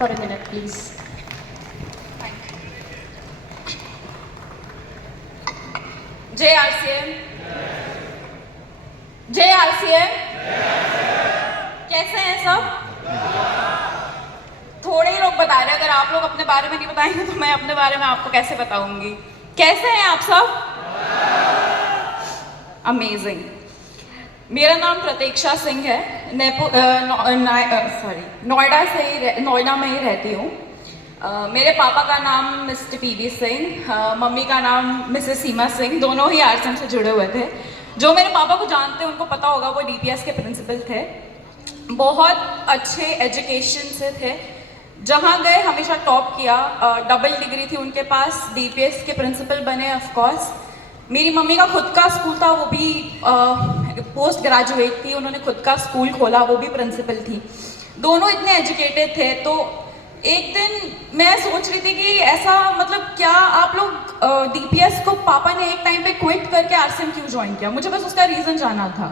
for a minute, please. जय RCM, जय RCM. कैसे हैं सब? थोड़े ही लोग बता रहे हैं। अगर आप लोग अपने बारे में नहीं बताएंगे तो मैं अपने बारे में आपको कैसे बताऊंगी? कैसे हैं आप सब? अमेजिंग। मेरा नाम प्रतीक्षा सिंह है। नोएडा में ही रहती हूँ। मेरे पापा का नाम मिस्टर पीवी सिंह, मम्मी का नाम मिसेस सीमा सिंह, दोनों ही आरसीएम से जुड़े हुए थे। जो मेरे पापा को जानते हैं उनको पता होगा, वो डीपीएस के प्रिंसिपल थे। बहुत अच्छे एजुकेशन से थे, जहाँ गए हमेशा टॉप किया। डबल डिग्री थी उनके पास, डीपीएस के प्रिंसिपल बने ऑफ कोर्स। मेरी मम्मी का खुद का स्कूल था, वो भी पोस्ट ग्रेजुएट थी, उन्होंने खुद का स्कूल खोला, वो भी प्रिंसिपल थी। दोनों इतने एजुकेटेड थे। तो एक दिन मैं सोच रही थी कि ऐसा मतलब क्या आप लोग डीपीएस को पापा ने एक टाइम पे क्विट करके आरसीएम क्यों ज्वाइन किया? मुझे बस उसका रीज़न जानना था।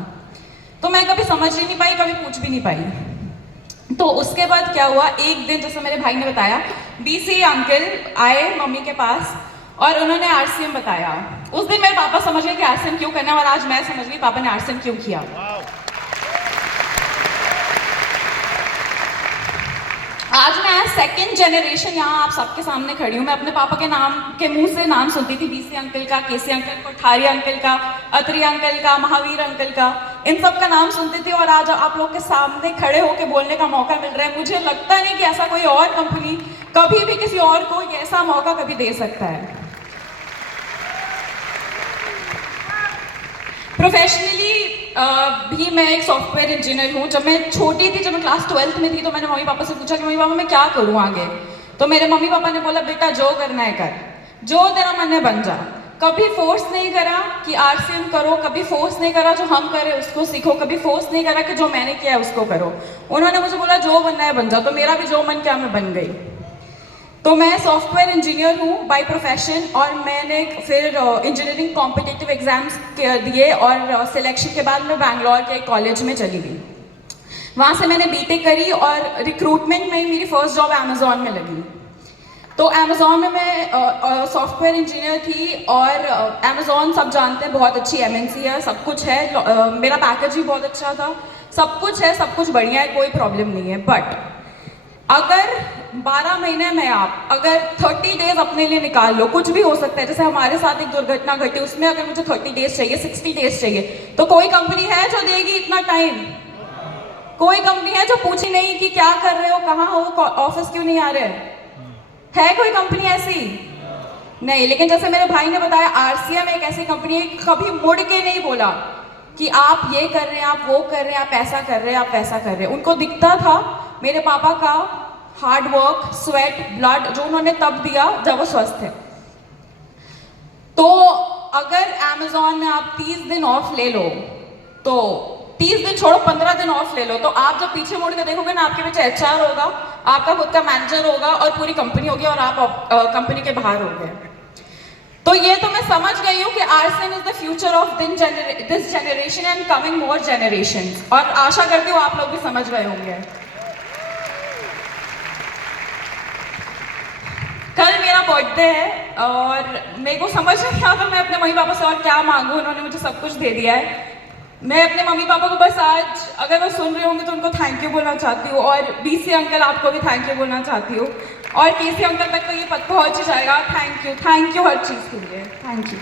तो मैं कभी समझ ही नहीं पाई, कभी पूछ भी नहीं पाई। तो उसके बाद क्या हुआ, एक दिन जैसे मेरे भाई ने बताया, बीसी अंकल आए मम्मी के पास और उन्होंने आरसीएम बताया। उस दिन मेरे पापा समझ गए कि आरसीएम क्यों करना है, और आज मैं समझ गई पापा ने आरसीएम क्यों किया। आज मैं सेकंड जनरेशन यहाँ आप सबके सामने खड़ी हूँ। मैं अपने पापा के नाम के मुंह से नाम सुनती थी, बीसी अंकल का, केसी अंकल, कोठारी अंकल का, अत्री अंकल का, महावीर अंकल का, इन सब का नाम सुनती थी। और आज आप लोग के सामने खड़े होकर बोलने का मौका मिल रहा है। मुझे लगता नहीं कि ऐसा कोई और कंपनी कभी भी किसी और को ऐसा मौका कभी दे सकता है। प्रोफेशनली भी मैं एक सॉफ्टवेयर इंजीनियर हूँ। जब मैं छोटी थी, जब मैं क्लास 12th में थी, तो मैंने मम्मी पापा से पूछा कि मम्मी पापा मैं क्या करूँ आगे? तो मेरे मम्मी पापा ने बोला बेटा जो करना है कर, जो तेरा मन है बन जा। कभी फोर्स नहीं करा कि आरसीएम करो, कभी फोर्स नहीं करा जो हम करें उसको सीखो, कभी फोर्स नहीं करा कि जो मैंने किया है उसको करो। उन्होंने मुझे बोला जो बनना है बन जा। तो मेरा भी जो मन किया मैं बन गई। तो मैं सॉफ्टवेयर इंजीनियर हूँ बाय प्रोफेशन, और मैंने फिर इंजीनियरिंग कॉम्पिटिटिव एग्जाम्स दिए और सिलेक्शन के बाद मैं बैंगलोर के कॉलेज में चली गई। वहाँ से मैंने बीटेक करी और रिक्रूटमेंट में ही मेरी फर्स्ट जॉब अमेजोन में लगी। तो अमेजोन में मैं सॉफ्टवेयर इंजीनियर थी, और अमेजोन सब जानते हैं बहुत अच्छी एमएनसी है, सब कुछ है। मेरा पैकेज भी बहुत अच्छा था, सब कुछ है, सब कुछ बढ़िया है, कोई प्रॉब्लम नहीं है। बट अगर 12 महीने में आप अगर 30 डेज अपने लिए निकाल लो, कुछ भी हो सकता है। जैसे हमारे साथ एक दुर्घटना घटी, उसमें अगर मुझे 30 डेज चाहिए, 60 डेज चाहिए, तो कोई कंपनी है जो देगी इतना टाइम? कोई कंपनी है जो पूछी नहीं कि क्या कर रहे हो, कहाँ हो, ऑफिस क्यों नहीं आ रहे? है कोई कंपनी ऐसी? नहीं। लेकिन जैसे मेरे भाई ने बताया, आरसीएम एक ऐसी कंपनी है, कभी मुड़ के नहीं बोला कि आप ये कर रहे हैं, आप वो कर रहे हैं, आप ऐसा कर रहे हैं, आप वैसा कर रहे हैं। उनको दिखता था मेरे पापा का हार्ड वर्क, स्वेट, ब्लड जो उन्होंने तब दिया जब वो स्वस्थ थे। तो अगर अमेजोन में आप 30 दिन ऑफ ले लो, तो 30 दिन छोड़ो 15 दिन ऑफ ले लो, तो आप जब पीछे मुड़ के देखोगे ना, आपके पीछे एचआर होगा, आपका खुद का मैनेजर होगा और पूरी कंपनी होगी, और आप कंपनी के बाहर होंगे। तो ये तो मैं समझ गई हूँ कि RCM is the future of this generation and coming more generation, और आशा करती हूँ आप लोग भी समझ गए होंगे। कल मेरा बर्थडे है और मेरे को समझ नहीं आता मैं अपने मम्मी पापा से और क्या मांगूं। उन्होंने मुझे सब कुछ दे दिया है। मैं अपने मम्मी पापा को बस आज अगर वो सुन रहे होंगे तो उनको थैंक यू बोलना चाहती हूँ, और बीसी अंकल आपको भी थैंक यू बोलना चाहती हूँ, और केसी अंकल तक तो ये पद पहुँच ही जाएगा। थैंक यू हर चीज़ के लिए। Thank you.